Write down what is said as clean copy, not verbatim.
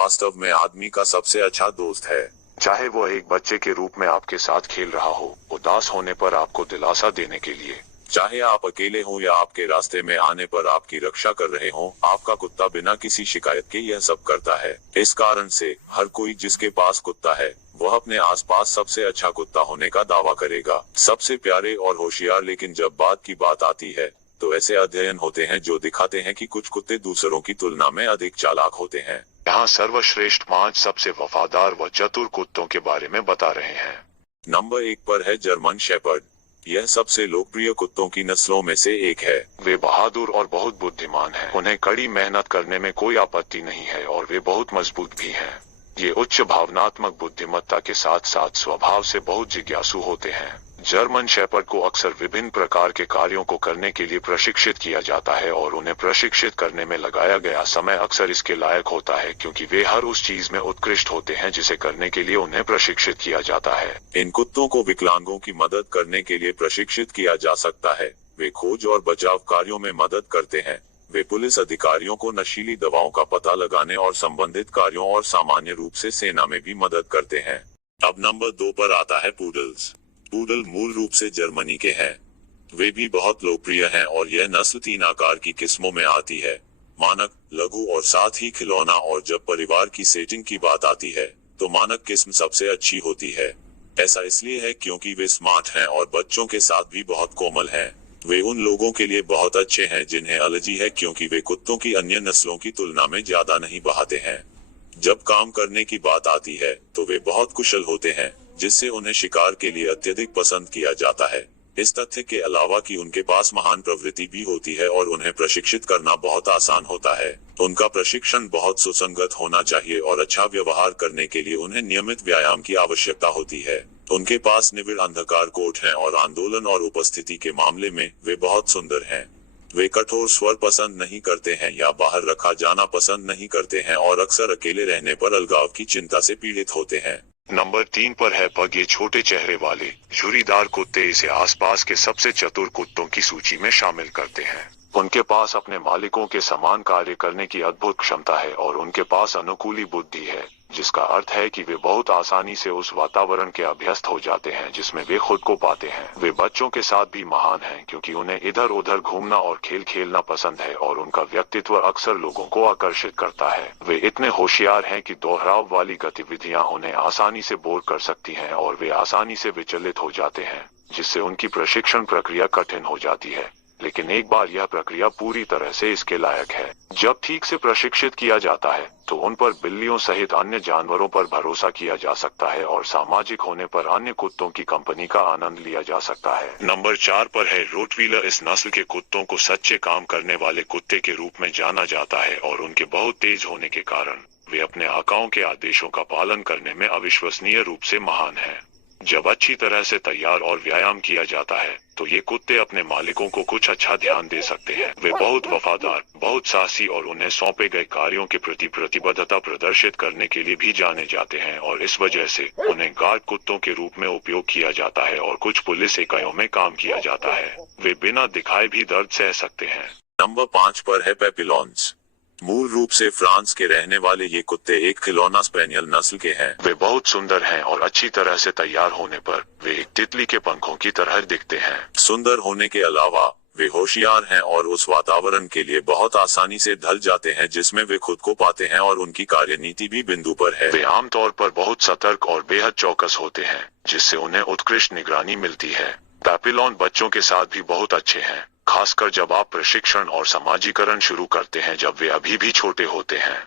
वास्तव में आदमी का सबसे अच्छा दोस्त है। चाहे वो एक बच्चे के रूप में आपके साथ खेल रहा हो, उदास होने पर आपको दिलासा देने के लिए, चाहे आप अकेले हों या आपके रास्ते में आने पर आपकी रक्षा कर रहे हों, आपका कुत्ता बिना किसी शिकायत के यह सब करता है। इस कारण से हर कोई जिसके पास कुत्ता है वह अपने आसपास सबसे अच्छा कुत्ता होने का दावा करेगा, सबसे प्यारे और होशियार। लेकिन जब बात की बात आती है तो ऐसे अध्ययन होते हैं जो दिखाते हैं कि कुछ कुत्ते दूसरों की तुलना में अधिक चालाक होते हैं। यहाँ सर्वश्रेष्ठ 5 सबसे वफादार व चतुर कुत्तों के बारे में बता रहे हैं। नंबर 1 पर है जर्मन शेपर्ड। यह सबसे लोकप्रिय कुत्तों की नस्लों में से एक है। वे बहादुर और बहुत बुद्धिमान हैं। उन्हें कड़ी मेहनत करने में कोई आपत्ति नहीं है और वे बहुत मजबूत भी हैं। ये उच्च भावनात्मक बुद्धिमत्ता के साथ साथ स्वभाव से बहुत जिज्ञासु होते हैं। जर्मन शेपर्ड को अक्सर विभिन्न प्रकार के कार्यों को करने के लिए प्रशिक्षित किया जाता है और उन्हें प्रशिक्षित करने में लगाया गया समय अक्सर इसके लायक होता है, क्योंकि वे हर उस चीज में उत्कृष्ट होते हैं जिसे करने के लिए उन्हें प्रशिक्षित किया जाता है। इन कुत्तों को विकलांगों की मदद करने के लिए प्रशिक्षित किया जा सकता है। वे खोज और बचाव कार्यों में मदद करते हैं। वे पुलिस अधिकारियों को नशीली दवाओं का पता लगाने और संबंधित कार्यों और सामान्य रूप से सेना में भी मदद करते हैं। अब नंबर 2 पर आता है पूडल्स। पूडल मूल रूप से जर्मनी के हैं। वे भी बहुत लोकप्रिय हैं और यह नस्ल 3 आकार की किस्मों में आती है, मानक, लघु और साथ ही खिलौना। और जब परिवार की सेटिंग की बात आती है तो मानक किस्म सबसे अच्छी होती है। ऐसा इसलिए है क्योंकि वे स्मार्ट हैं और बच्चों के साथ भी बहुत कोमल हैं। वे उन लोगों के लिए बहुत अच्छे हैं जिन्हें एलर्जी है, क्योंकि वे कुत्तों की अन्य नस्लों की तुलना में ज्यादा नहीं बहाते हैं। जब काम करने की बात आती है तो वे बहुत कुशल होते हैं, जिससे उन्हें शिकार के लिए अत्यधिक पसंद किया जाता है। इस तथ्य के अलावा कि उनके पास महान प्रवृत्ति भी होती है और उन्हें प्रशिक्षित करना बहुत आसान होता है। उनका प्रशिक्षण बहुत सुसंगत होना चाहिए और अच्छा व्यवहार करने के लिए उन्हें नियमित व्यायाम की आवश्यकता होती है। उनके पास निविड़ अंधकार कोट है और आंदोलन और उपस्थिति के मामले में वे बहुत सुंदर हैं। वे कठोर स्वर पसंद नहीं करते हैं या बाहर रखा जाना पसंद नहीं करते हैं और अक्सर अकेले रहने पर अलगाव की चिंता से पीड़ित होते हैं। नंबर 3 पर है पग। ये छोटे चेहरे वाले झुर्रीदार कुत्ते इसे आसपास के सबसे चतुर कुत्तों की सूची में शामिल करते हैं। उनके पास अपने मालिकों के समान कार्य करने की अद्भुत क्षमता है और उनके पास अनुकूली बुद्धि है, जिसका अर्थ है कि वे बहुत आसानी से उस वातावरण के अभ्यस्त हो जाते हैं जिसमें वे खुद को पाते हैं। वे बच्चों के साथ भी महान हैं, क्योंकि उन्हें इधर उधर घूमना और खेल खेलना पसंद है और उनका व्यक्तित्व अक्सर लोगों को आकर्षित करता है। वे इतने होशियार हैं कि दोहराव वाली गतिविधियां उन्हें आसानी से बोर कर सकती हैं और वे आसानी से विचलित हो जाते हैं, जिससे उनकी प्रशिक्षण प्रक्रिया कठिन हो जाती है। लेकिन एक बार यह प्रक्रिया पूरी तरह से इसके लायक है, जब ठीक से प्रशिक्षित किया जाता है तो उन पर बिल्लियों सहित अन्य जानवरों पर भरोसा किया जा सकता है और सामाजिक होने पर अन्य कुत्तों की कंपनी का आनंद लिया जा सकता है। नंबर 4 पर है रोटवीलर। इस नस्ल के कुत्तों को सच्चे काम करने वाले कुत्ते के रूप में जाना जाता है और उनके बहुत तेज होने के कारण वे अपने आकाओं के आदेशों का पालन करने में अविश्वसनीय रूप से महान हैं। जब अच्छी तरह से तैयार और व्यायाम किया जाता है तो ये कुत्ते अपने मालिकों को कुछ अच्छा ध्यान दे सकते हैं। वे बहुत वफादार, बहुत साहसी और उन्हें सौंपे गए कार्यों के प्रति प्रतिबद्धता प्रदर्शित करने के लिए भी जाने जाते हैं और इस वजह से उन्हें गार्ड कुत्तों के रूप में उपयोग किया जाता है और कुछ पुलिस इकाइयों में काम किया जाता है। वे बिना दिखाए भी दर्द सह सकते हैं। नंबर 5 पर है पेपिलोन्स। मूल रूप से फ्रांस के रहने वाले ये कुत्ते एक खिलौना स्पेनियल नस्ल के हैं। वे बहुत सुंदर हैं और अच्छी तरह से तैयार होने पर वे एक तितली के पंखों की तरह दिखते हैं। सुंदर होने के अलावा वे होशियार हैं और उस वातावरण के लिए बहुत आसानी से ढल जाते हैं जिसमें वे खुद को पाते हैं और उनकी कार्यनीति भी बिंदु पर है। वे आमतौर पर बहुत सतर्क और बेहद चौकस होते हैं, जिससे उन्हें उत्कृष्ट निगरानी मिलती है। पेपिलोन बच्चों के साथ भी बहुत अच्छे हैं, खासकर जब आप प्रशिक्षण और समाजीकरण शुरू करते हैं, जब वे अभी भी छोटे होते हैं।